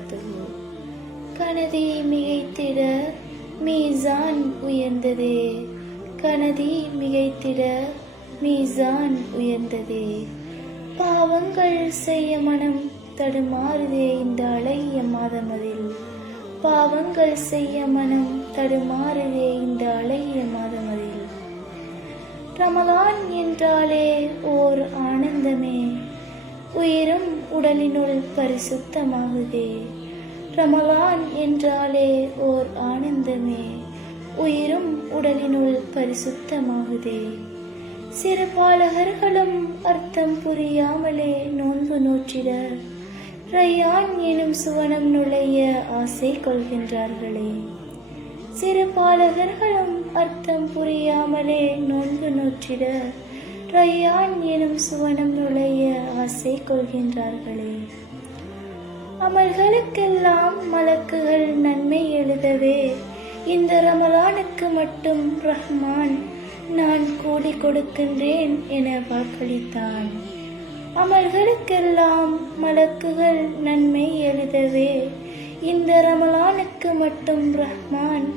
வரகாத்துஹு. கனதி மிகைத்திட மீசான் உயர்ந்ததே, கனதி மிகைத்திட மீசான் உயர்ந்ததே. பாவங்கள் செய்ய மனம் தடுமாறுதே இந்த அழகிய மாதமதில், பாவங்கள் செய்ய மனம் தடுமாறுதே இந்த அழகிய மாதமதில். ரமலான் என்றாலே ஓர் ஆனந்தமே, உயிரும் உடலினுள் பரிசுத்தமாகுதே. ரமலான் என்றாலே ஓர் ஆனந்தமே, உயிரும் உடலினுள் பரிசுத்தமாகுதே. சிறு பாலகர்களும் அர்த்தம் புரியாமலே நோன்பு நோற்றிட ரையான் எனும் சுவனம் நுழைய ஆசை கொள்கின்றார்களே. சிறு பாலகர்களும் அர்த்தம் புரியாமலே நோன்பு நோற்றிட ரையான் எனும் சுவனம் நுழைய ஆசை கொள்கின்றார்களே. அமல்களுக்கெல்லாம் மலக்குகள் நன்மை எழுதவே இந்த ரமலானுக்கு மட்டும் ரஹ்மான் நான் கூடி கொடுக்கின்றேன் என வாக்களித்தான். அமல்களுக்கெல்லாம் மலக்குகள் நன்மை எழுதவே இந்த ரமலானுக்கு மட்டும் ரஹ்மான்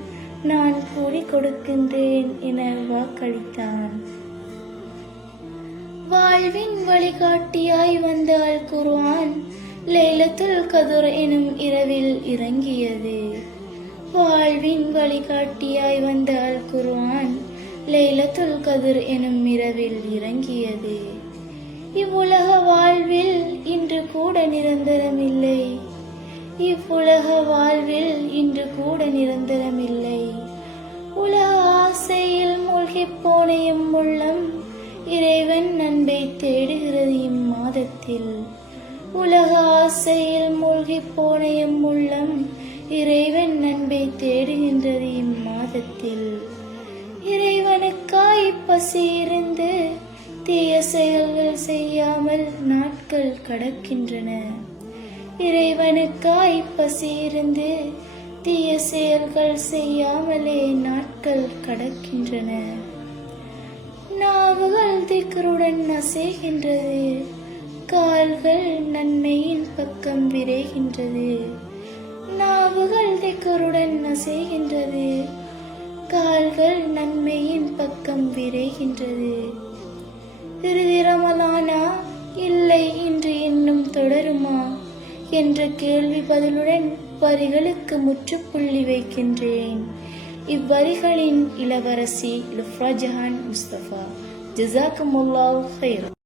நான் கூடி கொடுக்கின்றேன் என வாக்களித்தான். வாழ்வின் வழிகாட்டியாய் வந்த அல் குர்ஆன் லைலத்துல் கத்ர் எனும் இரவில் இறங்கியது. வாழ்வின் வழிகாட்டியாய் வந்த அல் குர்ஆன் லைலத்துல் கத்ர் எனும் இரவில் இறங்கியது. இவ்வுலக வாழ்வில் இன்று கூட நிரந்தரமில்லை, இவ்வுலக வாழ்வில் இன்று கூட நிரந்தரமில்லை. உலக ஆசையில் மூழ்கிப் போன எம் உள்ளம் இறைவன் அன்பை தேடுகிறது இம்மாதத்தில். உலக ஆசையில் மூழ்கிப் போன எம் உள்ளம் இறைவன் அன்பை தேடுகின்றது இம்மாதத்தில். இறைவனுக்காய் பசி இருந்து தீய செயல்கள் செய்யாமல் நாட்கள் கடக்கின்றன. இறைவனுக்காய் பசி இருந்து தீய செயல்கள் செய்யாமலே நாட்கள் கடக்கின்றன. நாவுகள் திக்ருடன் அசைகின்றது, கால்கள் நன்மையின் பக்கம் விரைகின்றது. நாவுகள் திக்ருடன் அசைகின்றது, கால்கள் நன்மையின் பக்கம் விரைகின்றது. இறுதி ரமலானா இல்லை இன்று இன்னும் தொடருமா என்ற கேள்வி பதிலுடன் வரிகளுக்கு முற்றுப்புள்ளி வைக்கின்றேன். இவ்வரிகளின் இளவரசி லுஃப்ரா ஜஹான் முஸ்தபா. ஜஸாக்குமுல்லாஹ் ஹைர்.